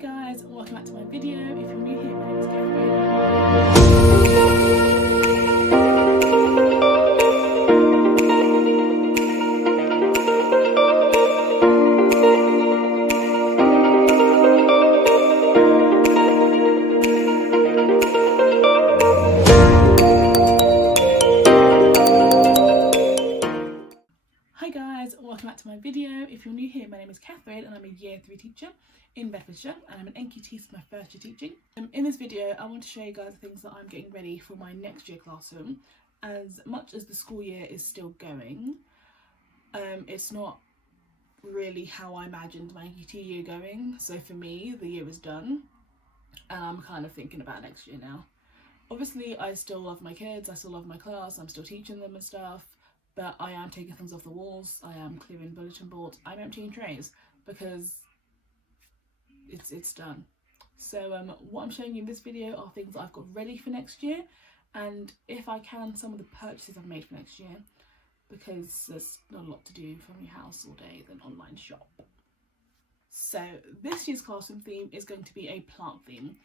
Hi guys, welcome back to my video. If you're new here, my name is Catherine. Hi guys, welcome back to my video. If you're new here, my name is Catherine and I'm a year 3 teacher in Bedfordshire and I'm an NQT, so my first year teaching. In this video I want to show you guys the things that I'm getting ready for my next year classroom. As much as the school year is still going, it's not really how I imagined my NQT year going. So for me, the year is done and I'm kind of thinking about next year now. Obviously I still love my kids, I still love my class, I'm still teaching them and stuff, but I am taking things off the walls, I am clearing bulletin boards, I'm emptying trays because it's done. So what I'm showing you in this video are things that I've got ready for next year, and if I can, some of the purchases I've made for next year, because there's not a lot to do from your house all day than online shop. So this year's classroom theme is going to be a plant theme.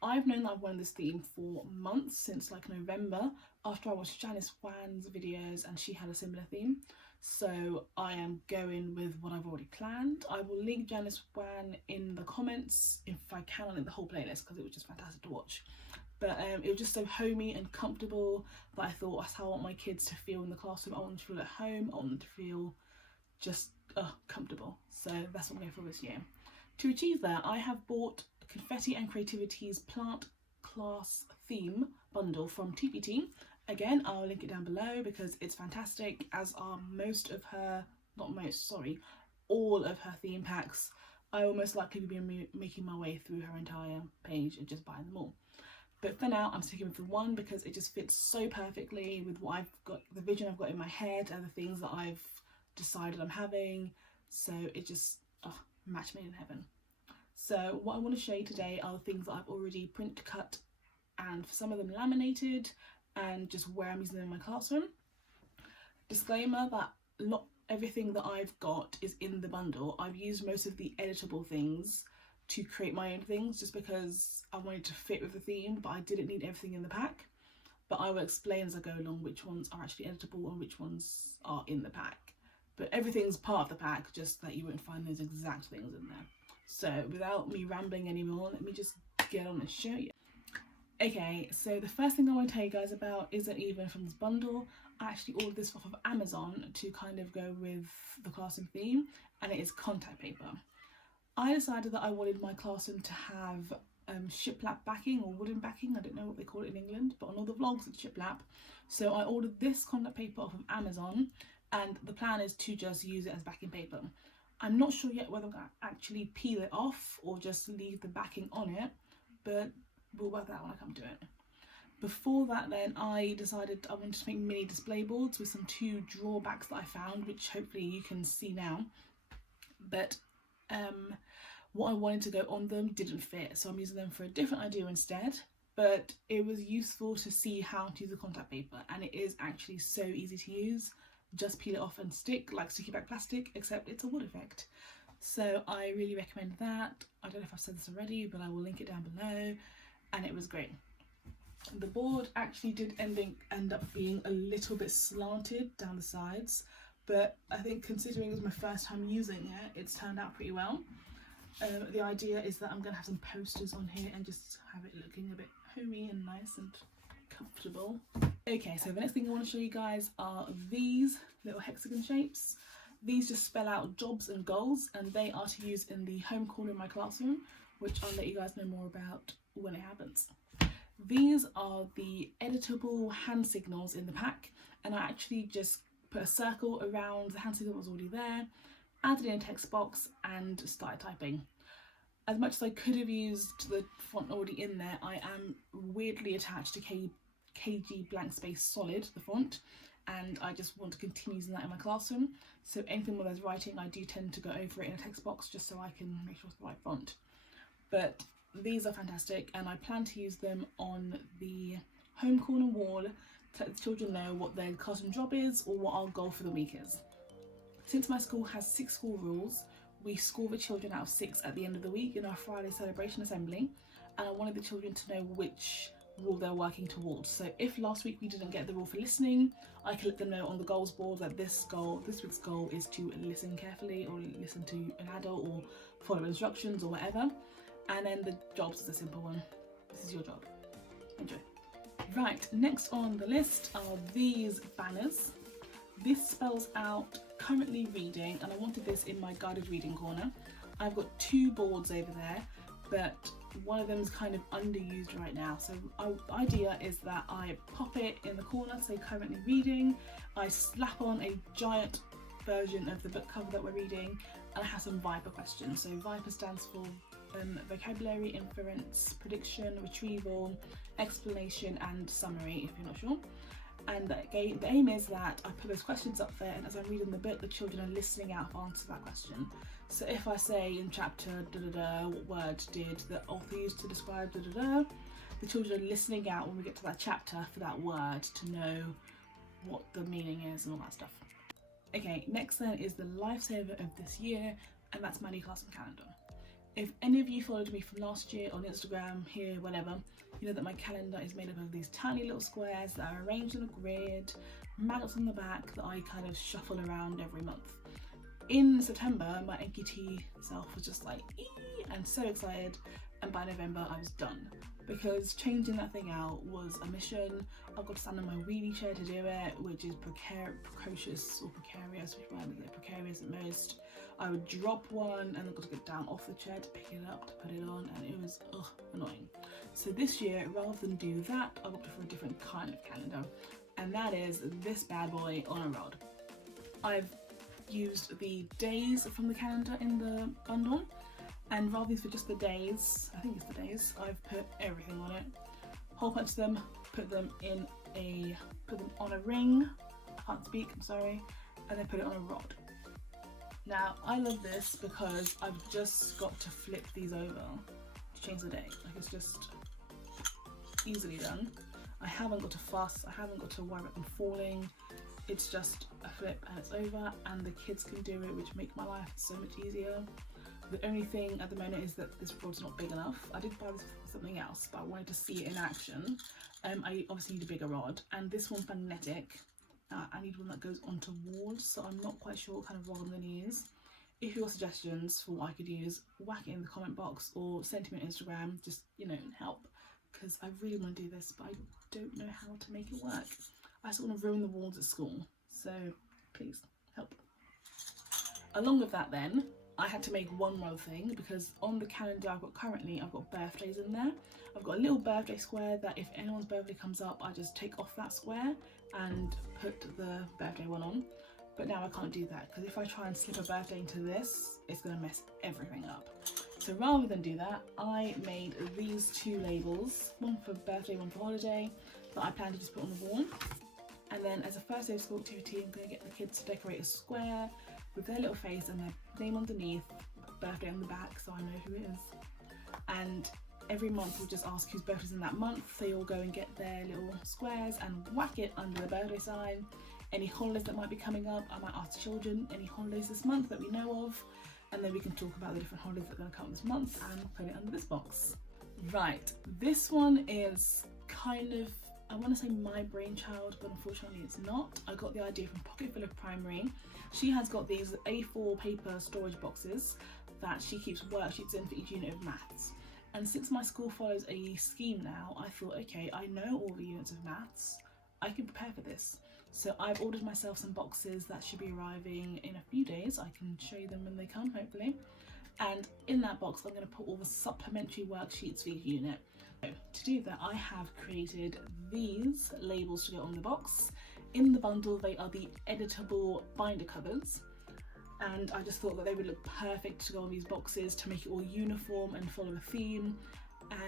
I've known that I've wanted this theme for months, since like November, after I watched Janice Wan's videos and she had a similar theme. So I am going with what I've already planned. I will link Janice Wan in the comments if I can. I'll link the whole playlist because it was just fantastic to watch. But it was just so homey and comfortable that I thought that's how I want my kids to feel in the classroom. I want them to feel at home, I want them to feel just comfortable. So that's what I'm going for this year. To achieve that, I have bought Confetti and Creativity's plant class theme bundle from TPT. Again, I'll link it down below because it's fantastic, as are all of her theme packs. I will most likely be making my way through her entire page and just buying them all. But for now, I'm sticking with the one because it just fits so perfectly with what I've got, the vision I've got in my head and the things that I've decided I'm having. So it just, match made in heaven. So what I want to show you today are the things that I've already print cut and for some of them laminated, and just where I'm using them in my classroom. Disclaimer that not everything that I've got is in the bundle. I've used most of the editable things to create my own things just because I wanted to fit with the theme, but I didn't need everything in the pack. But I will explain as I go along which ones are actually editable and which ones are in the pack. But everything's part of the pack, just that you won't find those exact things in there. So without me rambling anymore, let me just get on and show you. Okay, so the first thing I want to tell you guys about isn't even from this bundle. I actually ordered this off of Amazon to kind of go with the classroom theme, and it is contact paper. I decided that I wanted my classroom to have shiplap backing or wooden backing, I don't know what they call it in England, but on all the vlogs it's shiplap. So I ordered this contact paper off of Amazon, and the plan is to just use it as backing paper. I'm not sure yet whether I'm going to actually peel it off or just leave the backing on it, but we'll work that out when I come to it. Before that then, I decided I wanted to make mini display boards with some 2 drawbacks that I found, which hopefully you can see now. But what I wanted to go on them didn't fit, so I'm using them for a different idea instead. But it was useful to see how to use the contact paper, and it is actually so easy to use. Just peel it off and stick like sticky back plastic, except it's a wood effect. So I really recommend that. I don't know if I've said this already, but I will link it down below, and it was great. The board actually did end up being a little bit slanted down the sides, but I think considering it was my first time using it, it's turned out pretty well. The idea is that I'm going to have some posters on here and just have it looking a bit homey and nice and comfortable. Okay, so the next thing I want to show you guys are these little hexagon shapes. These just spell out jobs and goals, and they are to use in the home corner of my classroom, which I'll let you guys know more about when it happens. These are the editable hand signals in the pack, and I actually just put a circle around the hand signal that was already there, added in a text box and started typing. As much as I could have used the font already in there, I am weirdly attached to KG blank space solid, the font, and I just want to continue using that in my classroom. So anything where there's writing, I do tend to go over it in a text box just so I can make sure it's the right font. But these are fantastic, and I plan to use them on the home corner wall to let the children know what their classroom job is or what our goal for the week is. Since my school has 6 school rules, we score the children out of 6 at the end of the week in our Friday celebration assembly, and I wanted the children to know which rule they're working towards. So if last week we didn't get the rule for listening, I can let them know on the goals board that this week's goal is to listen carefully, or listen to an adult, or follow instructions, or whatever. And then the jobs is a simple one. This is your job. Enjoy. Right, next on the list are these banners. This spells out currently reading, and I wanted this in my guided reading corner. I've got 2 boards over there, but one of them is kind of underused right now. So the idea is that I pop it in the corner, say currently reading, I slap on a giant version of the book cover that we're reading, and I have some Viper questions. So Viper stands for vocabulary, inference, prediction, retrieval, explanation and summary, if you're not sure. And the aim is that I put those questions up there, and as I'm reading the book, the children are listening out to answer that question. So if I say in chapter what word did the author use to describe the children are listening out when we get to that chapter for that word to know what the meaning is and all that stuff. Okay, next then is the lifesaver of this year, and that's my new classroom calendar. If any of you followed me from last year on Instagram, here, whatever, you know that my calendar is made up of these tiny little squares that are arranged on a grid, magnets on the back that I kind of shuffle around every month. In September, my NQT self was just like, ee, and so excited, and by November I was done, because changing that thing out was a mission. I've got to stand on my wheelie chair to do it, which is precarious, which word is it? Precarious at most. I would drop one and I've got to get down off the chair to pick it up, to put it on, and it was annoying. So this year, rather than do that, I opted for a different kind of calendar, and that is this bad boy on a rod. I've used the days from the calendar in the bundle, and rather than for just the days, I think it's the days, I've put everything on it. Whole bunch of them, put them on a ring, I can't speak, I'm sorry, and then put it on a rod. Now, I love this because I've just got to flip these over to change the day. Like, it's just easily done. I haven't got to fuss, I haven't got to worry about them falling. It's just a flip and it's over, and the kids can do it, which make my life so much easier. The only thing at the moment is that this rod's not big enough. I did buy this for something else, but I wanted to see it in action. I obviously need a bigger rod, and this one's magnetic. I need one that goes onto walls, so I'm not quite sure what kind of rod I'm going to use. If you have suggestions for what I could use, whack it in the comment box or send to me on Instagram, just, help, because I really want to do this, but I don't know how to make it work. I just want to ruin the walls at school, so please help. Along with that then, I had to make one more thing, because on the calendar I've got birthdays in there. I've got a little birthday square that if anyone's birthday comes up, I just take off that square and put the birthday one on. But now I can't do that, because if I try and slip a birthday into this, it's going to mess everything up. So rather than do that, I made these 2 labels, one for birthday, one for holiday, that I plan to just put on the wall. And then as a first day of school activity, I'm going to get the kids to decorate a square with their little face and their name underneath, birthday on the back, so I know who it is. And every month we'll just ask whose birthday's in that month. They all go and get their little squares and whack it under the birthday sign. Any holidays that might be coming up, I might ask the children any holidays this month that we know of, and then we can talk about the different holidays that are going to come this month and put it under this box. Right, this one is kind of, I want to say my brainchild, but unfortunately it's not. I got the idea from Pocketful of Primary. She has got these A4 paper storage boxes that she keeps worksheets in for each unit of maths. And since my school follows a scheme now, I thought, okay, I know all the units of maths, I can prepare for this. So I've ordered myself some boxes that should be arriving in a few days. I can show you them when they come, hopefully. And in that box, I'm going to put all the supplementary worksheets for each unit. So to do that, I have created these labels to go on the box. In the bundle, they are the editable binder covers. And I just thought that they would look perfect to go on these boxes to make it all uniform and follow a theme.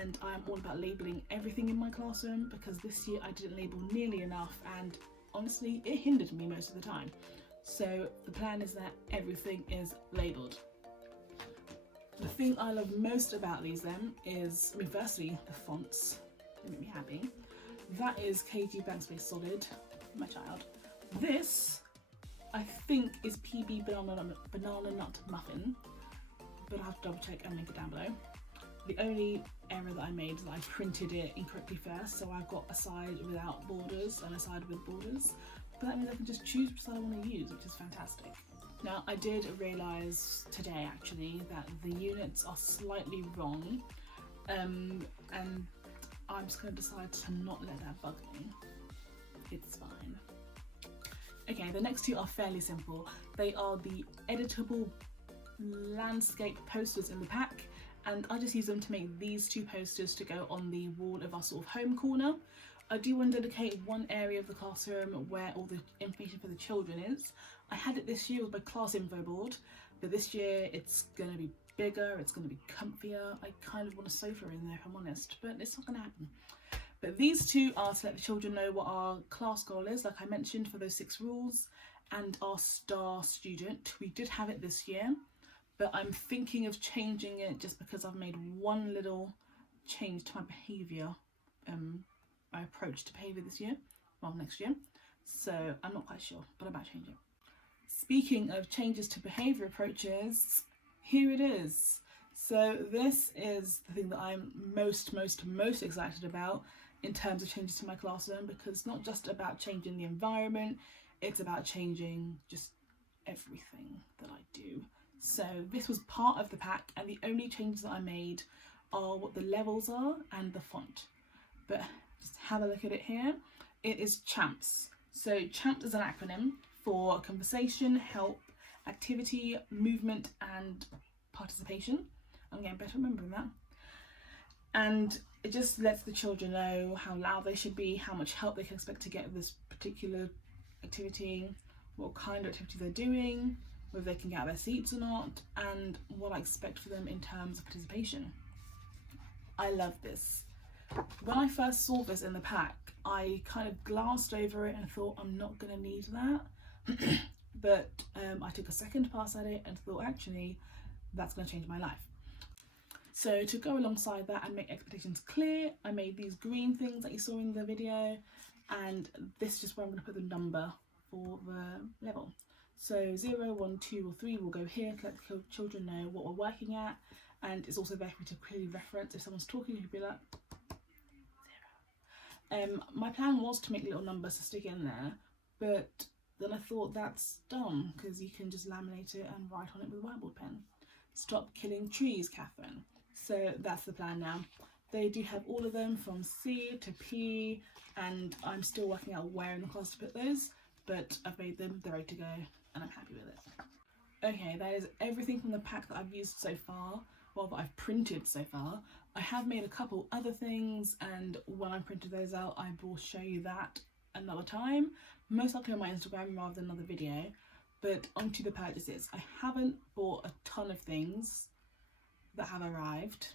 And I'm all about labeling everything in my classroom, because this year I didn't label nearly enough, and honestly it hindered me most of the time. So the plan is that everything is labelled. The thing I love most about these then is, firstly, the fonts. They make me happy. That is KG Bankspace Solid, my child. This, I think, is PB Banana Nut Muffin. but I'll have to double check and link it down below. The only error that I made is that I printed it incorrectly first, so I've got a side without borders and a side with borders, but that means I can just choose which side I want to use, which is fantastic. Now, I did realise today actually that the units are slightly wrong, and I'm just going to decide to not let that bug me. It's fine. Okay, the next two are fairly simple. They are the editable landscape posters in the pack, and I just use them to make these two posters to go on the wall of our sort of home corner. I do want to dedicate one area of the classroom where all the information for the children is. I had it this year with my class info board, but this year it's going to be bigger, it's going to be comfier. I kind of want a sofa in there if I'm honest, but it's not going to happen. But these two are to let the children know what our class goal is, like I mentioned, for those 6 rules, and our star student. We did have it this year, but I'm thinking of changing it just because I've made one little change to my behaviour, my approach to behaviour this year, well, next year. So I'm not quite sure, but I might change it. Speaking of changes to behaviour approaches, here it is. So this is the thing that I'm most excited about in terms of changes to my classroom, because it's not just about changing the environment, it's about changing just everything that I do. So this was part of the pack, and the only changes that I made are what the levels are and the font. But just have a look at it here. It is CHAMPS. So CHAMPS is an acronym for conversation, help, activity, movement and participation. I'm getting better at remembering that. And it just lets the children know how loud they should be, how much help they can expect to get with this particular activity, what kind of activity they're doing, whether they can get out of their seats or not, and what I expect for them in terms of participation. I love this. When I first saw this in the pack, I kind of glanced over it and thought, I'm not going to need that. But I took a second pass at it and thought, actually, that's going to change my life. So to go alongside that and make expectations clear, I made these green things that you saw in the video, and this is just where I'm going to put the number for the level. So 0, 1, 2 or 3 will go here to let the children know what we're working at, and it's also there for me to clearly reference if someone's talking, who'd be like 0. My plan was to make little numbers to stick in there, but then I thought that's dumb because you can just laminate it and write on it with a whiteboard pen. Stop killing trees, Catherine. So that's the plan now. They do have all of them from C to P, and I'm still working out where in the class to put those, but I've made them, they're ready to go, and I'm happy with it. Okay, that is everything from the pack that I've used so far, well, that I've printed so far. I have made a couple other things, and when I printed those out, I will show you that another time, most likely on my Instagram rather than another video. But onto the purchases. I haven't bought a ton of things that have arrived,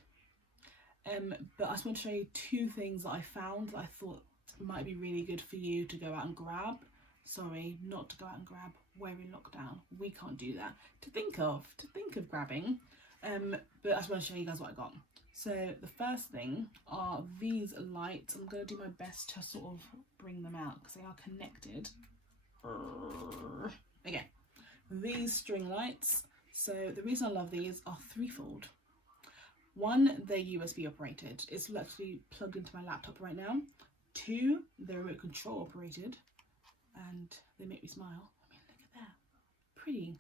but I just want to show you 2 things that I found that I thought might be really good for you to go out and grab. Sorry, not to go out and grab. We're in lockdown. We can't do that. To think of grabbing. But I just want to show you guys what I got. So the first thing are these lights. I'm going to do my best to sort of bring them out because they are connected. Okay, these string lights. So the reason I love these are threefold. One, they're USB operated. It's actually plugged into my laptop right now. 2, they're remote control operated, and they make me smile. I mean, look at that, pretty.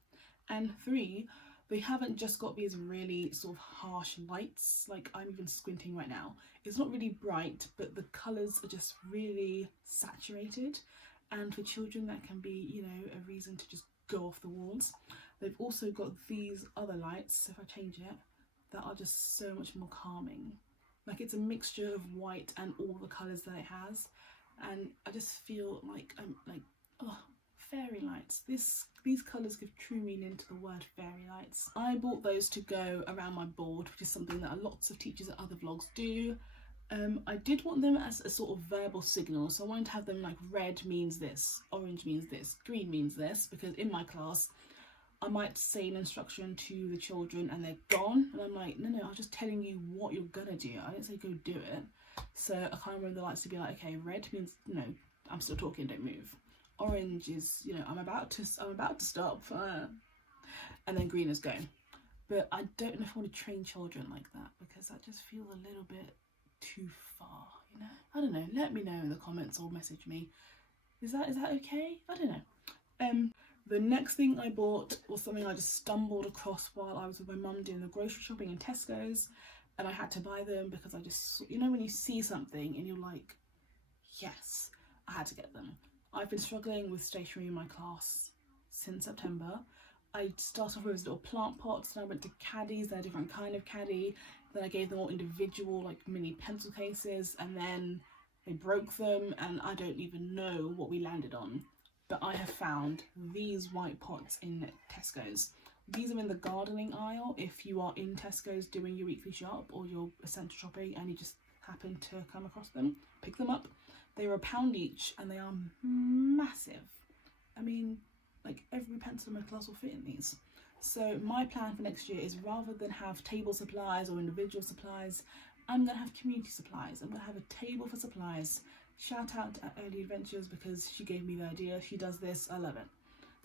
And 3, they haven't just got these really sort of harsh lights, like I'm even squinting right now. It's not really bright, but the colours are just really saturated, and for children that can be, you know, a reason to just go off the walls. They've also got these other lights, if I change it, that are just so much more calming. Like, it's a mixture of white and all the colours that it has, and I just feel like I'm like, oh, fairy lights. These colours give true meaning to the word fairy lights. I bought those to go around my board, which is something that lots of teachers at other vlogs do. I did want them as a sort of verbal signal, so I wanted to have them like red means this, orange means this, green means this, because in my class I might say an instruction to the children and they're gone, and I'm like, no, I was just telling you what you're gonna do. I didn't say go do it. So I kind of want the lights to be like, okay, red means, no, I'm still talking, don't move. Orange is, you know, I'm about to stop, and then green is go. but I don't know if I want to train children like that, because that just feels a little bit too far, you know? I don't know, let me know in the comments or message me. Is that okay? I don't know. The next thing I bought was something I just stumbled across while I was with my mum doing the grocery shopping in Tesco's, and I had to buy them because I just, you know, when you see something and you're like, yes, I had to get them. I've been struggling with stationery in my class since September. I started off with little plant pots, then I went to caddies, they're a different kind of caddy, then I gave them all individual like mini pencil cases, and then they broke them, and I don't even know what we landed on. But I have found these white pots in Tesco's. These are in the gardening aisle if you are in Tesco's doing your weekly shop or your essential shopping and you just happen to come across them, pick them up. They are £1 each and they are massive. I mean, like every pencil in my class will fit in these. So my plan for next year is, rather than have table supplies or individual supplies, I'm going to have community supplies. I'm going to have a table for supplies. Shout out to Early Adventures because she gave me the idea. She does this, I love it.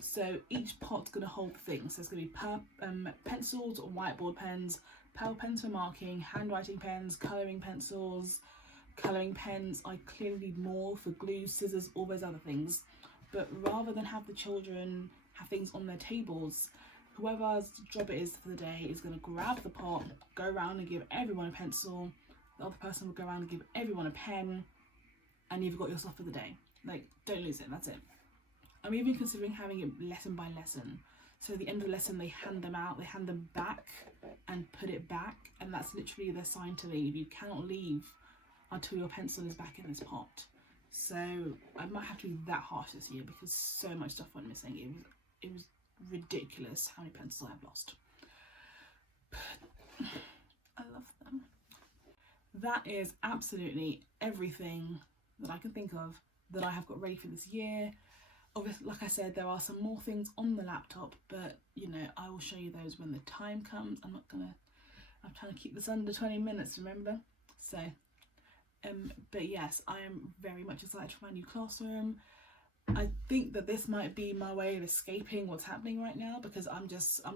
So each pot's going to hold things. So it's going to be pencils, whiteboard pens, Pearl pens for marking, handwriting pens, colouring pencils, colouring pens. I clearly need more for glue, scissors, all those other things. But rather than have the children have things on their tables, whoever's job it is for the day is going to grab the pot, go around and give everyone a pencil. The other person will go around and give everyone a pen, and you've got your stuff for the day. Like, don't lose it, that's it. I'm even considering having it lesson by lesson. So at the end of the lesson, they hand them out, they hand them back and put it back, and that's literally their sign to leave. You cannot leave until your pencil is back in this pot. So I might have to be that harsh this year because so much stuff went missing. It was ridiculous how many pencils I've lost. But I love them. That is absolutely everything that I can think of that I have got ready for this year. Obviously, like I said, there are some more things on the laptop, but you know, I will show you those when the time comes. I'm trying to keep this under 20 minutes, remember? So, but yes, I am very much excited for my new classroom. I think that this might be my way of escaping what's happening right now, because I'm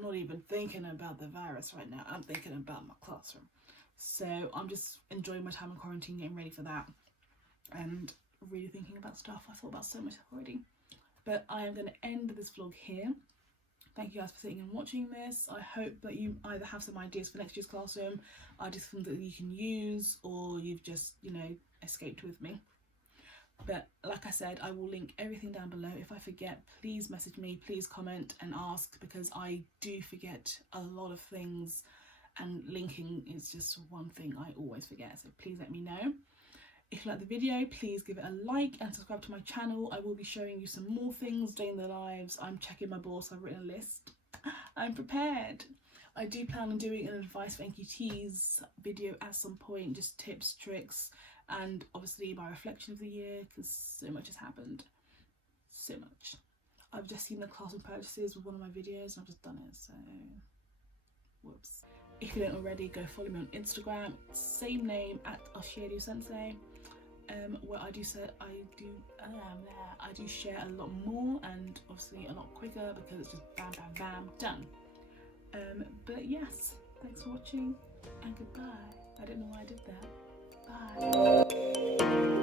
not even thinking about the virus right now. I'm thinking about my classroom. So I'm just enjoying my time in quarantine, getting ready for that, and really thinking about stuff. I thought about so much already. But I am going to end this vlog here. Thank you guys for sitting and watching this. I hope that you either have some ideas for next year's classroom, ideas for things that you can use, or you've just, you know, escaped with me. But like I said, I will link everything down below. If I forget, please message me, please comment and ask, because I do forget a lot of things, and linking is just one thing I always forget. So please let me know. If you like the video, please give it a like and subscribe to my channel. I will be showing you some more things, day in the lives. I'm checking my board, so I've written a list. I'm prepared. I do plan on doing an advice for NQTs video at some point, just tips, tricks, and obviously my reflection of the year, because so much has happened. So much. I've just seen the classroom purchases with one of my videos and I've just done it, so whoops. If you don't already, go follow me on Instagram, same name, at Oshiedu Sensei, where I do share a lot more and obviously a lot quicker, because it's just bam bam bam done. But yes, thanks for watching and goodbye. I don't know why I did that. Bye.